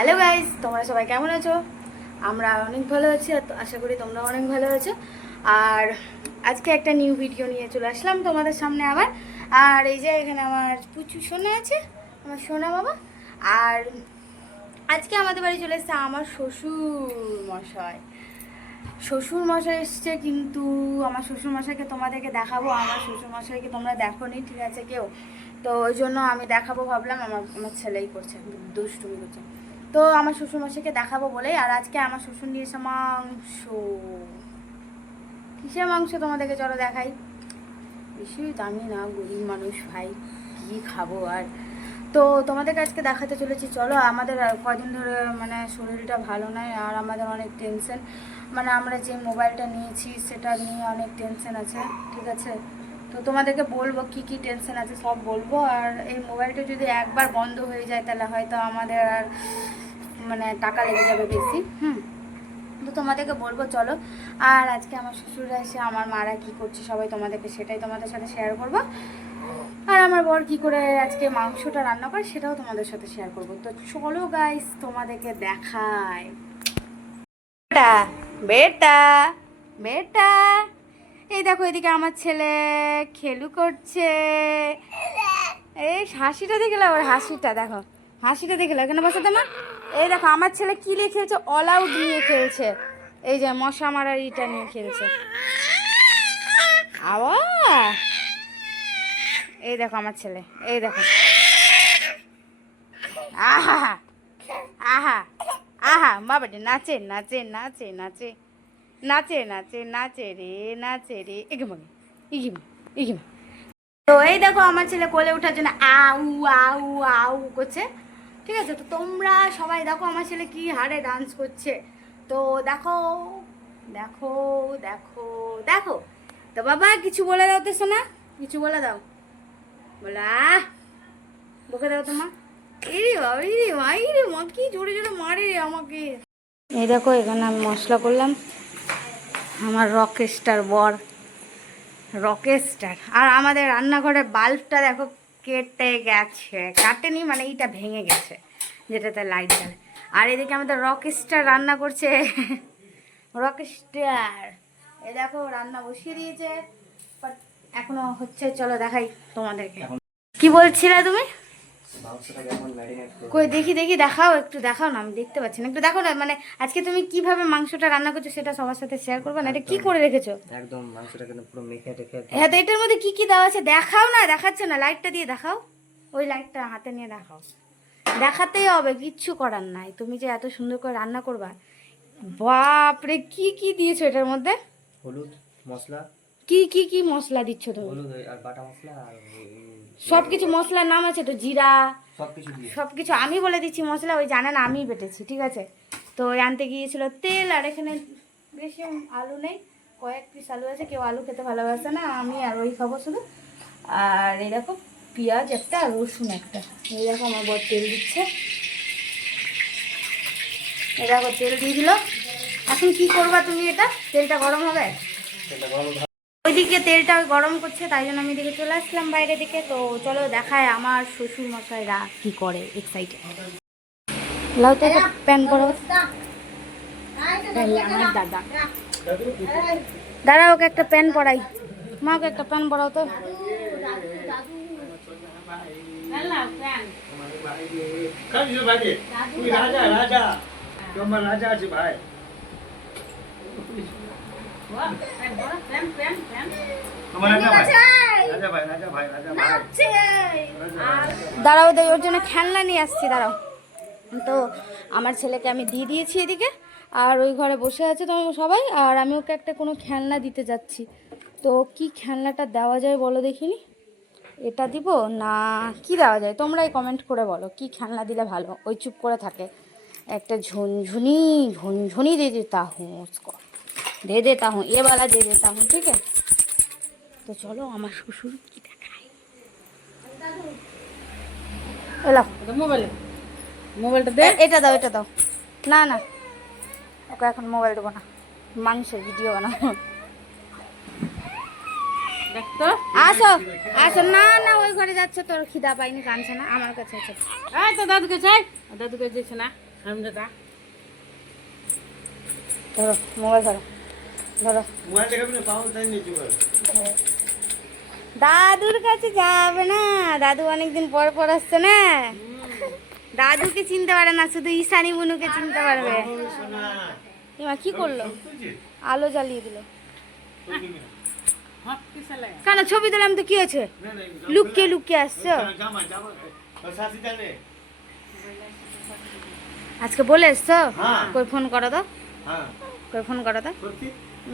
Hello guys তোমরা সবাই কেমন আছো? আমরা অনেক ভালো আছি আর আশা করি তোমরা অনেক ভালো আছো। আর আজকে একটা নিউ ভিডিও নিয়ে চলে আসলাম তোমাদের সামনে আবার। আর এই যে এখানে আমার প্রচুর সোনা আছে, আমার সোনা বাবা আর আজকে আমাদের বাড়ি চলে এসেছে আমার শ্বশুর মশাই শ্বশুর মশাই এসছে কিন্তু আমার শ্বশুর মশাইকে তোমাদেরকে দেখাবো, আমার শ্বশুর মশাইকে তোমরা দেখো নি ঠিক আছে কেউ? তো ওই জন্য আমি দেখাবো, ভাবলাম আমার আমার ছেলেই করছে, দুষ্টুমি করছে। তো আমার শ্বশুর মশাইকে দেখাবো বলেই, আর আজকে আমার শ্বশুর নিয়ে এসে মাংস। কিসের মাংস তোমাদেরকে চলো দেখাই? বেশি দামি না, গরিব মানুষ ভাই, কি খাব আর? তো তোমাদেরকে আজকে দেখাতে চলেছি, চলো আমাদের কদিন ধরে মানে শরীরটা ভালো নয় আর আমাদের অনেক টেনশন মানে আমরা যে মোবাইলটা নিয়েছি, সেটা নিয়ে অনেক টেনশন আছে, ঠিক আছে? তো তোমাদেরকে বলব কি কি টেনশন আছে সব বলব, আর এই মোবাইলটা যদি একবার বন্ধ হয়ে যায় তাহলে হয়তো আমাদের আর মানে টাকা লেগে যাবে বেশি। হুম। তো তোমাদেরকে বলব চলো। আর আজকে আমার শ্বশুররা এসে আমার মারা কি করছে সবাই তোমাদেরকে সেটাই তোমাদের সাথে শেয়ার করব। আর আমার বর কি করে আজকে মাংসটা রান্না করে সেটাও তোমাদের সাথে শেয়ার করব। তো চলো গাইস তোমাদেরকে দেখায় বেটা বেটা বেটা। এই দেখো এদিকে আমার ছেলে খেলু করছে। এই হাসিটা দেখলে ওর হাসিটা দেখো। হাসিটা দেখলে কেন বসে তোমার এই দেখো, আমার ছেলে কি নিয়ে খেলছে? অল আউট নিয়ে খেলছে। এই যে মশা মারার ইটা নিয়ে খেলছে। এই দেখো আমার ছেলে, এই দেখো। আহা! আহা! আহা! বাবাটি নাচে নাচে নাচে নাচে। নাচে নাচে নাচে রে নাচে রে। এগিমা ইগিমা ইগিমা তো এই দেখো আমার ছেলে কোলে ওঠার জন্য আউ আউ আউ করছে। ঠিক আছে? তো তোমরা সবাই দেখো আমার ছেলে কি হারে ডান্স করছে। তো দেখো দেখো দেখো দেখো। তো বাবা, কিছু বলে দাও তো শোনা কিছু বলে দাও। বলে বকে দাও তো মা। ইরে বাবা ইরে মা ইরে মা, কি জোরে জোরে মারে রে আমাকে। এই দেখো, এখানে আমি মশলা করলাম। আমার রকেস্টার বর। রকেস্টার আর আমাদের রান্নাঘরের বাল্বটা দেখো কেটে গেছে কাটেনি মানে এইটা ভেঙে গেছে যেটাতে লাইট জ্বলে। আর এদিকে আমাদের রকেস্টার রান্না করছে। রকেস্টার এ দেখো রান্না বসিয়ে দিয়েছে এখনও হচ্ছে চলো দেখাই তোমাদেরকে। কি বলছিলে তুমি? কই দেখি দেখি দেখাও একটু দেখাও না আমি দেখতে পাচ্ছি না। একটু দেখো না মানে আজকে তুমি কীভাবে মাংসটা রান্না করছ সেটা সবার সাথে শেয়ার করবে না? এটা কি করে রেখেছো? একদম মাংসটাকে না পুরো মেখে টেখে হ্যাঁ তো এটার মধ্যে কি কি দেওয়া আছে? দেখাও না দেখাচ্ছে না লাইটটা দিয়ে দেখাও। ওই লাইটটা হাতে নিয়ে দেখাও। দেখাতেই হবে কিচ্ছু করার নাই। তুমি যে এত সুন্দর করে রান্না করবা বাপরে কি কি দিয়েছ এটার মধ্যে? হলুদ মশলা কি কি কি মশলা দিচ্ছ তুমি? হলুদ আর বাটা মশলা আর সব কিছু মশলার নাম আছে তো জিরা। সব কিছু সব কিছু আমি বলে দিচ্ছি মশলা ওই জানেন আমিই বেটেছি ঠিক আছে? তো ওই আনতে গিয়েছিল তেল আর এখানে বেশি আলু নেই কয়েক পিস আলু আছে কেউ আলু খেতে ভালোবাসে না আমি আর ওই খাব শুধু। আর এই দেখো পেঁয়াজ একটা আর রসুন একটা এই দেখো আমার বর তেল দিচ্ছে। এই দেখো তেল দিয়ে দিল। এখন কি করবা তুমি এটা? তেলটা গরম হবে। ওইদিকে তেলটা গরম করছে, তাই জন্য আমি এদিকে চলে আসলাম বাইরে দিকে। তো চলো দেখায় আমার শ্বশুর মশাইরা কি করে এক্সাইটে লাউ তো প্যান আমার দাদা। দাদা, ওকে একটা প্যান পরাই মা, ওকে একটা প্যান পরাও তো। রাজা রাজা আছে ভাই। দাঁড়াও ওর জন্য খেলনা নিয়ে আসছি দাঁড়াও। তো আমার ছেলেকে আমি দিয়ে দিয়েছি এদিকে আর ওই ঘরে বসে আছে তো সবাই আর আমি ওকে একটা কোনো খেলনা দিতে যাচ্ছি। তো কি খেলনাটা দেওয়া যায় বলো দেখিনি? এটা দিব? না কি দেওয়া যায়? তোমরাই কমেন্ট করে বলো কি খেলনা দিলে ভালো? ওই চুপ করে থাকে। একটা ঝুনঝুনি ঝুনঝুনি দিয়ে দিতা হুঁস কর। दे देता हूँ ये वाला दे देता हूँ ठीक है তো চলো আমার শ্বশুর কি দেখায় এলাও মোবাইলে মোবাইলটা দে এ- এটা দাও এটা দাও না না ওকে এখন মোবাইল দেবো না মাংসের ভিডিও বানাবো দেখতো আসো আসো না না ওই ঘরে যাচ্ছে তোর খিদা পাইনি কানছে না আমার কাছে আছে এই তো দাদুকে চাই দাদুকে দিচ্ছে না সামনেটা ধরো মোবাইল ধরো ধরো। দাদুর কাছে যাবে না। দাদু অনেকদিন পর পর আসছে না। দাদুকে চিনতে পারে না শুধু ঈশানী বুনুকে চিনতে পারবে। এমা কি করল? আলো জ্বালিয়ে দিল। কেন ছবি দিলাম তো কি না লুকিয়ে লুকিয়ে আসছো? আজকে বলে এসছো? হ্যাঁ। কই ফোন করো তো। হ্যাঁ। কই ফোন করো তো?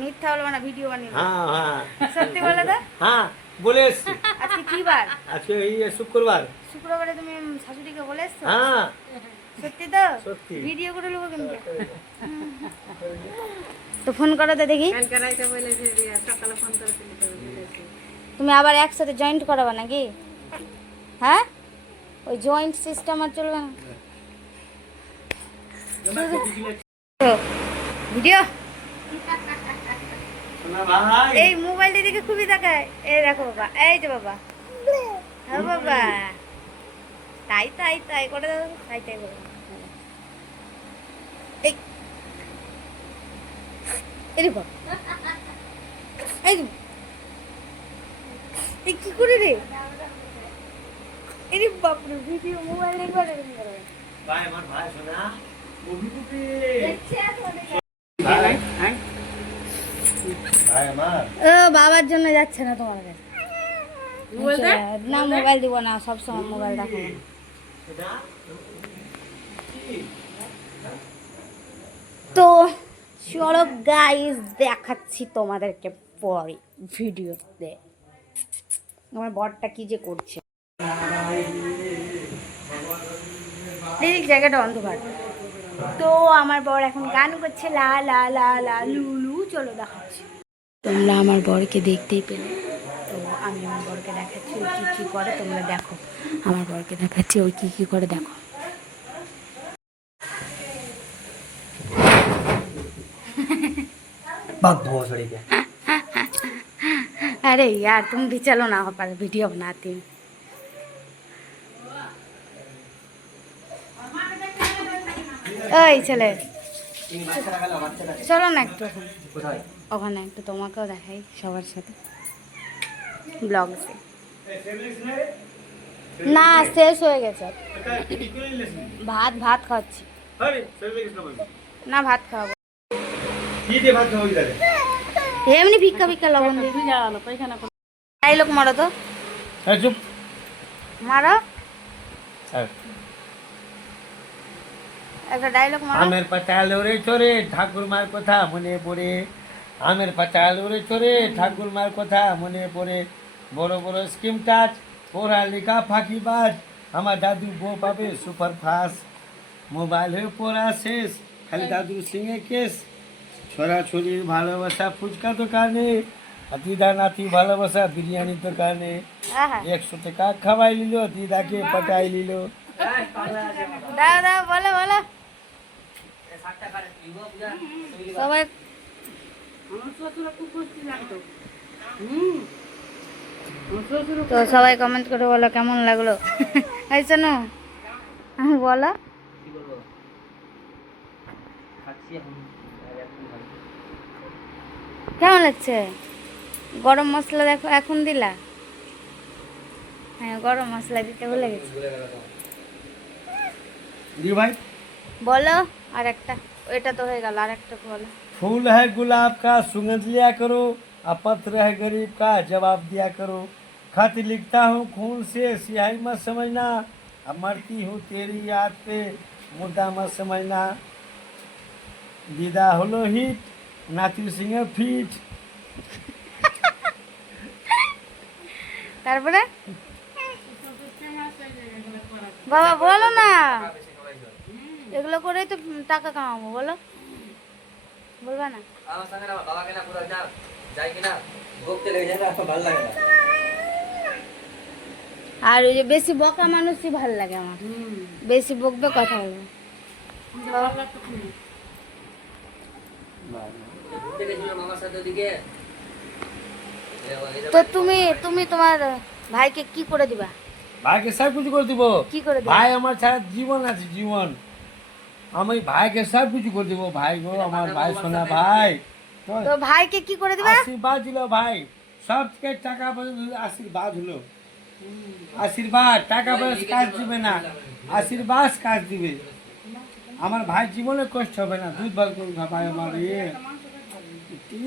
মিথ্যা বলব না ভিডিও বানিয়ে হ্যাঁ হ্যাঁ। সত্যি বলে তো হ্যাঁ বলে এসছি। আজকে কি বার? আজকে এই শুক্রবার। শুক্রবারে তুমি শাশুড়িকে বলে এসছো? হ্যাঁ। সত্যি তো? সত্যি। ভিডিও করে নেব কিন্তু। তো ফোন করো তো দেখি। সকালে ফোন বলেছে তুমি আবার একসাথে জয়েন্ট করাবে নাকি? হ্যাঁ? ওই জয়েন্ট সিস্টেম আর চলবে না। ভিডিও এই মোবাইলটা দিকে খুবই দেখায় এই দেখো বাবা এই যে বাবা। হ্যাঁ বাবা। তাই তাই তাই করে দাও তাই তাই করে এই। কি করে রে? এই বাপরে ভিডিও মোবাইল ভাই আমার ভাই শোনা। হ্যাঁ আমার ও বাবার জন্য যাচ্ছে না তোমার কাছে না মোবাইল দিব না সবসময় মোবাইল রাখো তো চলো গাইস দেখাচ্ছি তোমাদেরকে পরে ভিডিওতে। আমার বরটা কি যে করছে। এই জায়গাটা অন্ধকার। তো আমার বর এখন গান করছে লা লা লা লা লুলু চলো দেখাচ্ছি। তোমরা আমার বরকে দেখতেই পেলে তো আমি আমার বরকে দেখাচ্ছি ওই কী কী করে তোমরা দেখো আমার বরকে দেখাচ্ছি ওই কী কী করে দেখো भाग बहुत सड़ी क्या अरे यार तुम भी चलो ना पर वीडियो बनाती हूँ ওই ছেলে চলো না একটু ওখানে। কোথায় ওখানে একটু তোমাকেও দেখাই সবার সাথে। ব্লগ না? শেষ হয়ে গেছে। ভাত ভাত গেছ না ভাত খাওয়াবো কি দিয়ে ভাত খাওয়া যাবে এমনি ভিক্ষা ভিক্ষা লবণ দিয়ে। লোক মারো তো। হ্যাঁ চুপ। মারো। হ্যাঁ। একটা ডায়লগ মারো। আমের চোরে ঠাকুর মার কথা মনে পড়ে। আমের পাতাল ওরে চোরে ঠাকুর মার কথা মনে পড়ে। বড় বড় স্কিম টাচ পড়ালেখা ফাঁকিবাজ আমার দাদু বউ পাবে সুপার ফাস্ট মোবাইল হয়ে পড়া শেষ খালি দাদুর সিংহে কেস। ছড়া ছড়ির ভালোবাসা ফুচকা দোকানে দিদা নাতি ভালোবাসা বিরিয়ানির দোকানে। একশো টাকা খাওয়াই নিল দিদাকে পটাই নিল। সবাই তো সবাই কমেন্ট করে বলো কেমন লাগল? এই শোনো হ্যাঁ, বলো। কেমন লাগছে? গরম মশলা দেখো এখন দিলা? হ্যাঁ গরম মশলা দিতে ভুলে গেছি। বলো। আর একটা এটা তো হয়ে গেল আর একটা বলো फूल है गुलाब का सुगंध लिया करो अब पत्र है गरीब का जवाब दिया करो खत लिखता हूँ खून से सियाही मत समझना अब मरती हूँ तेरी याद पे मुद्दा मत समझना दीदा हलो हिट नाती सिंह फिट তারপরে বাবা বলো না এগুলো করেই তো টাকা কামাবো বলো। বলবা না। আমার সঙ্গে না বাবাকে না পুরো যা যাই কিনা বকতে লেগে যায় না ভালো লাগে না। আর ওই যে বেশি বকা মানুষই ভালো লাগে আমার। বেশি বকবে কথা বলবে। তো তুমি তুমি তোমার ভাইকে কি করে দিবা? ভাইকে সব কিছু করে দিব। কি করে দিবা? ভাই আমার ছাড়া জীবন আছে জীবন। আমি ভাইকে সব কিছু করে দেবো ভাই গো আমার ভাই সোনা ভাই। তো ভাইকে কি করে দিবা? আশীর্বাদ দিল ভাই। সব থেকে টাকা পয়সা আশীর্বাদ হলো। আশীর্বাদ টাকা পয়সা কাজ দিবে না। আশীর্বাদ কাজ দিবে। আমার ভাই জীবনে কষ্ট হবে না দুধ বার করুন ভাই আমার ইয়ে কি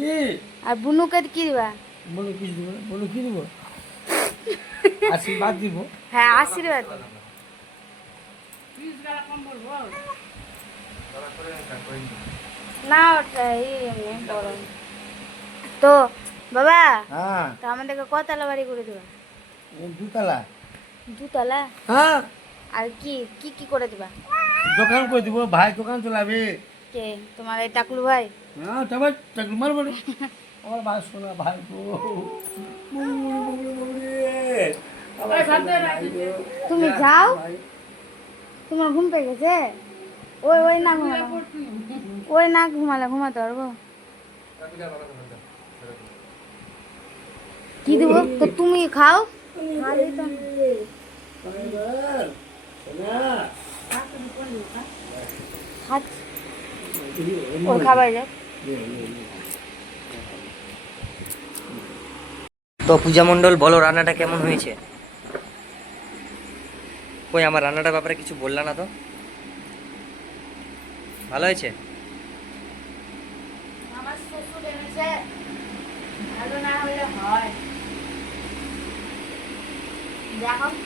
আর বুনুকে কি দিবা? বলো কি দিব বলো কি দিব? আশীর্বাদ দিব। হ্যাঁ আশীর্বাদ পিস গালা কম্বল বল না ওটা এমনি গরম তো বাবা হ্যাঁ। তো আমাদেরকে কতলা বাড়ি করে দিবা? দুতলা। দুতলা? হ্যাঁ। আর কি কি কি করে দিবা? দোকান করে দিব ভাই দোকান চলাবে। কে তোমার এই টাকলু ভাই? হ্যাঁ তবে চাকরি মারবো রে। আমার ভাই শোনা ভাই গো। তুমি যাও। তোমার ঘুম পেয়ে গেছে? ওই ওই না ঘুমালে। ওই না ঘুমালে ঘুমাতে পারব। কি দেবো? তো তুমি খাও। ওই খাবার যাক। তো পূজা মণ্ডল বলো রান্নাটা কেমন হয়েছে? কই আমার রান্নাটার ব্যাপারে কিছু বললা না তো? ভালো হয়েছে? আমার শ্বশুর এনেছে ভালো না হলে হয়।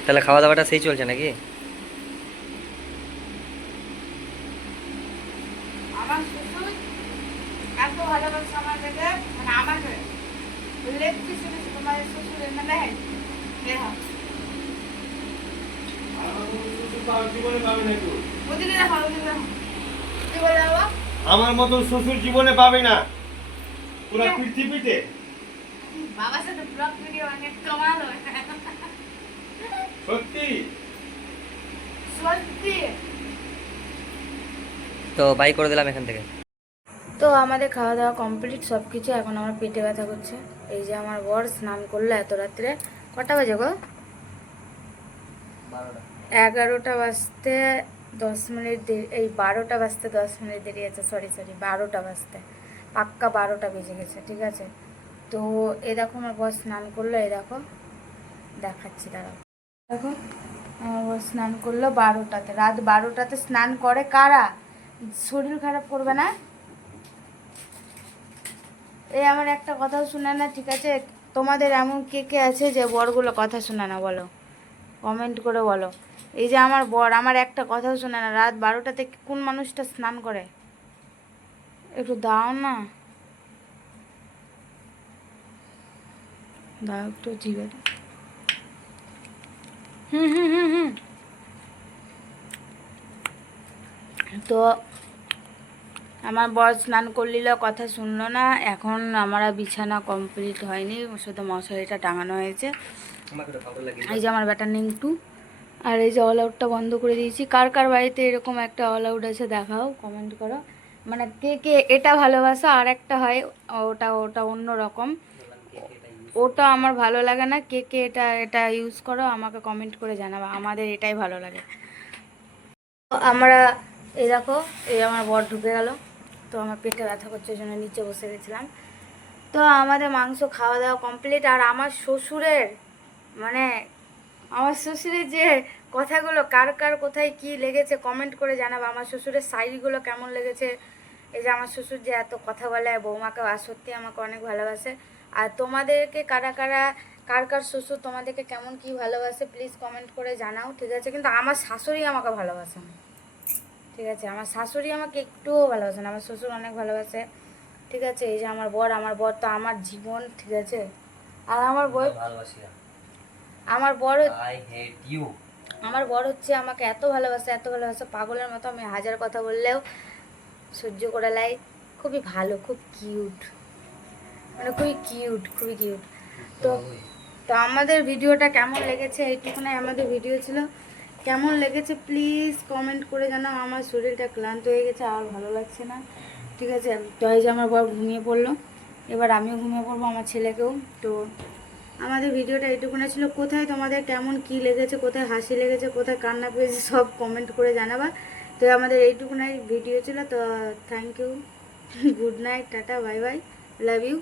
তাহলে খাওয়া দাওয়াটা সেই চলছে নাকি? আমার শ্বশুর এত ভালোবাসে আমাদেরকে মানে জীবনে পাবে না আমার মতন শ্বশুর জীবনে পাবে না। পুরো পৃথিবীতে। বাবার সাথে ব্লগ ভিডিও অনেক কমাল। সত্যি? সত্যি। তো বাই করে দিলাম এখান থেকে। তো আমাদের খাওয়া দাওয়া কমপ্লিট সব কিছু এখন আমার পেটে ব্যথা করছে। এই যে আমার বর স্নান করল এত রাত্রে। কটা বাজে গো? এগারোটা বাজতে দশ মিনিট দেরি, এই বারোটা বাজতে দশ মিনিট দেরি আছে সরি সরি বারোটা বাজতে। পাক্কা বারোটা বেজে গেছে, ঠিক আছে? তো এ দেখো, আমার বর স্নান করল এই দেখো, দেখাচ্ছি, দাঁড়াও। দেখো, আমার বর স্নান করল বারোটাতে, রাত বারোটাতে স্নান করে কারা? শরীর খারাপ করবে না? এই আমার একটা কথাও শুনে না, ঠিক আছে? তোমাদের এমন কে কে আছে যে বরগুলো কথা শোনে না, বলো। কমেন্ট করে বলো। এই যে আমার বর আমার একটা কথাও শোনে না। রাত বারোটাতে কোন মানুষটা স্নান করে? একটু দাও না। দাও একটু জিগারে হুম হুম হুম হুম। তো আমার বর স্নান করলিল কথা শুনলো না। এখন আমরা বিছানা কমপ্লিট হয়নি। শুধু মশারিটা টাঙানো হয়েছে। এই যে আমার ব্যাটার নিংটু আর এই যে অল আউটটা বন্ধ করে দিয়েছি। কার কার বাড়িতে এরকম একটা অল আউট আছে দেখাও কমেন্ট করো। মানে কে কে এটা ভালোবাসা, আর একটা হয় ওটা ওটা অন্য রকম। ওটা আমার ভালো লাগে না, কে কে এটা এটা ইউজ করো, আমাকে কমেন্ট করে জানাবা। আমাদের এটাই ভালো লাগে। আমরা, এই দেখো, এই আমার বর ঢুকে গেল। তো আমার পেটে ব্যথা করছে জন্য নিচে বসে গেছিলাম। তো আমাদের মাংস খাওয়া দাওয়া কমপ্লিট আর আমার শ্বশুরের মানে আমার শ্বশুরের যে কথাগুলো, কার কার কোথায় কি লেগেছে কমেন্ট করে জানাব। আমার শ্বশুরের শাড়িগুলো কেমন লেগেছে? এই যে আমার শ্বশুর যে এত কথা বলে, বৌমাকে আর সত্যি আমাকে অনেক ভালোবাসে। আর তোমাদেরকে কারা কারা, কার কার শ্বশুর তোমাদেরকে কেমন কি ভালোবাসে প্লিজ কমেন্ট করে জানাও, ঠিক আছে? কিন্তু আমার শাশুড়ি আমাকে ভালোবাসে না। ঠিক আছে? আমার শাশুড়ি আমাকে একটুও ভালোবাসে না। আমার শ্বশুর অনেক ভালোবাসে। ঠিক আছে? এই যে আমার বর আমার বর তো আমার জীবন, ঠিক আছে? আর আমার বর ভালোবাসি আমার বড় আই হেট ইউ আমার বড় হচ্ছে আমাকে এত ভালোবাসে এত ভালোবাসে। পাগলের মতো আমি হাজার কথা বললেও সহ্য করে লাই। খুবই ভালো খুব কিউট মানে খুবই কিউট খুবই কিউট তো তো আমাদের ভিডিওটা কেমন লেগেছে এইটুকুনাই আমাদের ভিডিও ছিল। কেমন লেগেছে প্লিজ কমেন্ট করে জানাও। আমার শরীরটা ক্লান্ত হয়ে গেছে আর ভালো লাগছে না। ঠিক আছে তো এই যে আমার বর ঘুমিয়ে পড়ল। এবার আমিও ঘুমিয়ে পড়ব আমার ছেলেকেও। তো আমাদের ভিডিওটা এইটুকুনা ছিল। কোথায় তোমাদের কেমন কি লেগেছে, কোথায় হাসি লেগেছে, কোথায় কান্না পেয়েছে সব কমেন্ট করে জানাবা। তো আমাদের এইটুকুনাই ভিডিও ছিল, তো thank you good night tata bye bye love you